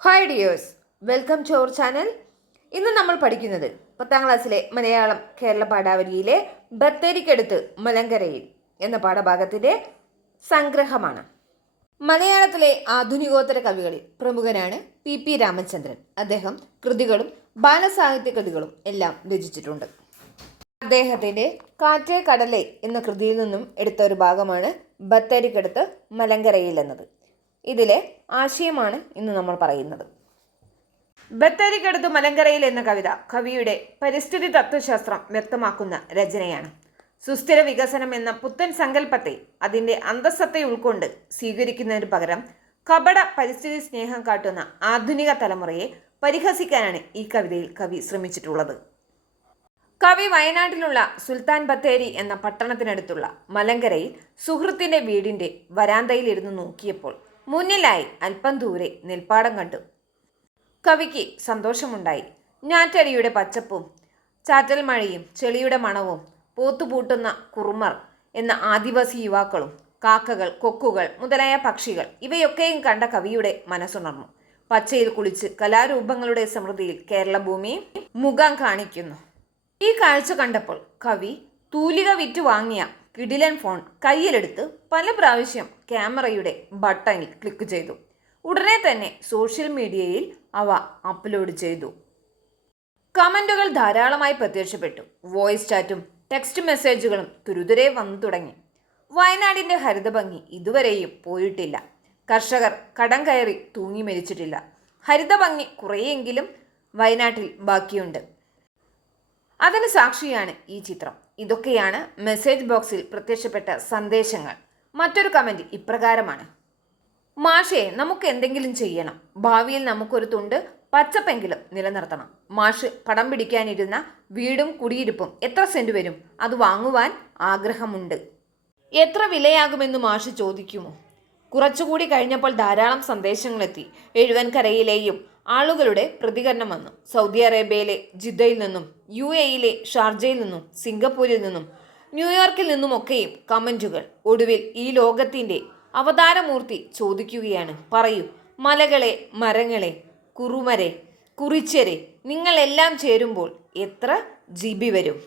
Hi dears welcome to our channel ഇന്ന് നമ്മൾ പഠിക്കുന്നത് പത്താം ക്ലാസ്സിലെ മലയാളം കേരള പാഠാവലിയിലെ ബത്തേരിക്കടുത്ത് മലങ്കരയിൽ എന്ന പാഠഭാഗത്തിന്റെ സംഗ്രഹമാണ്. മലയാളത്തിലെ ആധുനികോത്തര കവികളിൽ പ്രമുഖനാണ് പി പി രാമചന്ദ്രൻ. അദ്ദേഹം കൃതികളും ബാലസാഹിത്യ കൃതികളും എല്ലാം രചിച്ചിട്ടുണ്ട്. അദ്ദേഹത്തിന്റെ കാറ്റേ കടലേ എന്ന കൃതിയിൽ നിന്നും എടുത്ത ഒരു ഭാഗമാണ് ബത്തേരിക്കടുത്ത് മലങ്കരയിൽ എന്നത്. ഇതിലെ ആശയമാണ് ഇന്ന് നമ്മൾ പറയുന്നത്. ബത്തേരിക്കടുത്ത് മലങ്കരയിൽ എന്ന കവിത കവിയുടെ പരിസ്ഥിതി തത്വശാസ്ത്രം വ്യക്തമാക്കുന്ന രചനയാണ്. സുസ്ഥിര വികസനം എന്ന പുത്തൻ സങ്കല്പത്തെ അതിന്റെ അന്തസ്സത്തെ ഉൾക്കൊണ്ട് സ്വീകരിക്കുന്നതിന് പകരം കപട പരിസ്ഥിതി സ്നേഹം കാട്ടുന്ന ആധുനിക തലമുറയെ പരിഹസിക്കാനാണ് ഈ കവിതയിൽ കവി ശ്രമിച്ചിട്ടുള്ളത്. കവി വയനാട്ടിലുള്ള സുൽത്താൻ ബത്തേരി എന്ന പട്ടണത്തിനടുത്തുള്ള മലങ്കരയിൽ സുഹൃത്തിന്റെ വീടിന്റെ വരാന്തയിലിരുന്ന് നോക്കിയപ്പോൾ മുന്നിലായി അല്പം ദൂരെ നെൽപ്പാടം കണ്ടു. കവിക്ക് സന്തോഷമുണ്ടായി. ഞാറ്റടിയുടെ പച്ചപ്പും ചാറ്റൽ മഴയും ചെളിയുടെ മണവും പോത്തുപൂട്ടുന്ന കുറുമർ എന്ന ആദിവാസി യുവാക്കളും കാക്കകൾ കൊക്കുകൾ മുതലായ പക്ഷികൾ ഇവയൊക്കെയും കണ്ട കവിയുടെ മനസ്സുണർന്നു. പച്ചയിൽ കുളിച്ച് കലാരൂപങ്ങളുടെ സമൃദ്ധിയിൽ കേരള കേരളഭൂമി മുഖം കാണിക്കുന്നു. ഈ കാഴ്ച കണ്ടപ്പോൾ കവി തൂലിക വിറ്റ് വാങ്ങിയ കിടിലൻ ഫോൺ കയ്യിലെടുത്ത് പല പ്രാവശ്യം ക്യാമറയുടെ ബട്ടണിൽ ക്ലിക്ക് ചെയ്തു. ഉടനെ തന്നെ സോഷ്യൽ മീഡിയയിൽ അവ അപ്ലോഡ് ചെയ്തു. കമന്റുകൾ ധാരാളമായി പ്രത്യക്ഷപ്പെട്ടു. വോയിസ് ചാറ്റും ടെക്സ്റ്റ് മെസ്സേജുകളും തുരുതുരെ വന്നു തുടങ്ങി. വയനാടിന്റെ ഹരിതഭംഗി ഇതുവരെയും പോയിട്ടില്ല. കർഷകർ കടം കയറി തൂങ്ങി മരിച്ചിട്ടില്ല. ഹരിതഭംഗി കുറേയെങ്കിലും വയനാട്ടിൽ ബാക്കിയുണ്ട്. അതിന് സാക്ഷിയാണ് ഈ ചിത്രം. ഇതൊക്കെയാണ് മെസ്സേജ് ബോക്സിൽ പ്രത്യക്ഷപ്പെട്ട സന്ദേശങ്ങൾ. മറ്റൊരു കമന്റ് ഇപ്രകാരമാണ്. മാഷേ നമുക്ക് എന്തെങ്കിലും ചെയ്യണം. ഭാവിയിൽ നമുക്കൊരു തുണ്ട് പച്ചപ്പെങ്കിലും നിലനിർത്തണം. മാഷ് പടം പിടിക്കാനിരുന്ന വീടും കുടിയിരുപ്പും എത്ര സെന്റ് വരും? അത് വാങ്ങുവാൻ ആഗ്രഹമുണ്ട്. എത്ര വിലയാകുമെന്ന് മാഷ് ചോദിക്കുമോ? കുറച്ചുകൂടി കഴിഞ്ഞപ്പോൾ ധാരാളം സന്ദേശങ്ങളെത്തി. എഴുവൻകരയിലെയും ആളുകളുടെ പ്രതികരണം വന്നു. സൗദി അറേബ്യയിലെ ജിദ്ദയിൽ നിന്നും യു എയിലെ ഷാർജയിൽ നിന്നും സിംഗപ്പൂരിൽ നിന്നും ന്യൂയോർക്കിൽ നിന്നുമൊക്കെയും കമന്റുകൾ ഒടുവിൽ ഈ ലോകത്തിന്റെ അവതാരമൂർത്തി ചോദിക്കുകയാണ്. പറയൂ മലകളെ മരങ്ങളെ കുറുമരെ കുറിച്ചരെ നിങ്ങളെല്ലാം ചേരുമ്പോൾ എത്ര ജി ബി വരും?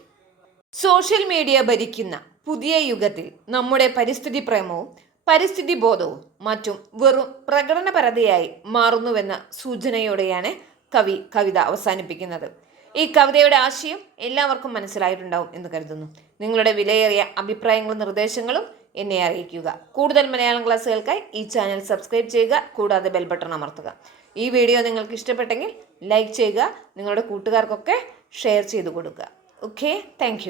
സോഷ്യൽ മീഡിയ ഭരിക്കുന്ന പുതിയ യുഗത്തിൽ നമ്മുടെ പരിസ്ഥിതി പ്രേമവും പരിസ്ഥിതി ബോധവും മറ്റും വെറും പ്രകടനപരതയായി മാറുന്നുവെന്ന സൂചനയോടെയാണ് കവി കവിത അവസാനിപ്പിക്കുന്നത്. ഈ കവിതയുടെ ആശയം എല്ലാവർക്കും മനസ്സിലായിട്ടുണ്ടാവും എന്ന് കരുതുന്നു. നിങ്ങളുടെ വിലയേറിയ അഭിപ്രായങ്ങളും നിർദ്ദേശങ്ങളും എന്നെ അറിയിക്കുക. കൂടുതൽ മലയാളം ക്ലാസ്സുകൾക്കായി ഈ ചാനൽ സബ്സ്ക്രൈബ് ചെയ്യുക കൂടാതെ ബെൽ ബട്ടൺ അമർത്തുക. ഈ വീഡിയോ നിങ്ങൾക്ക് ഇഷ്ടപ്പെട്ടെങ്കിൽ ലൈക്ക് ചെയ്യുക നിങ്ങളുടെ കൂട്ടുകാർക്കൊക്കെ ഷെയർ ചെയ്ത് കൊടുക്കുക. Okay thank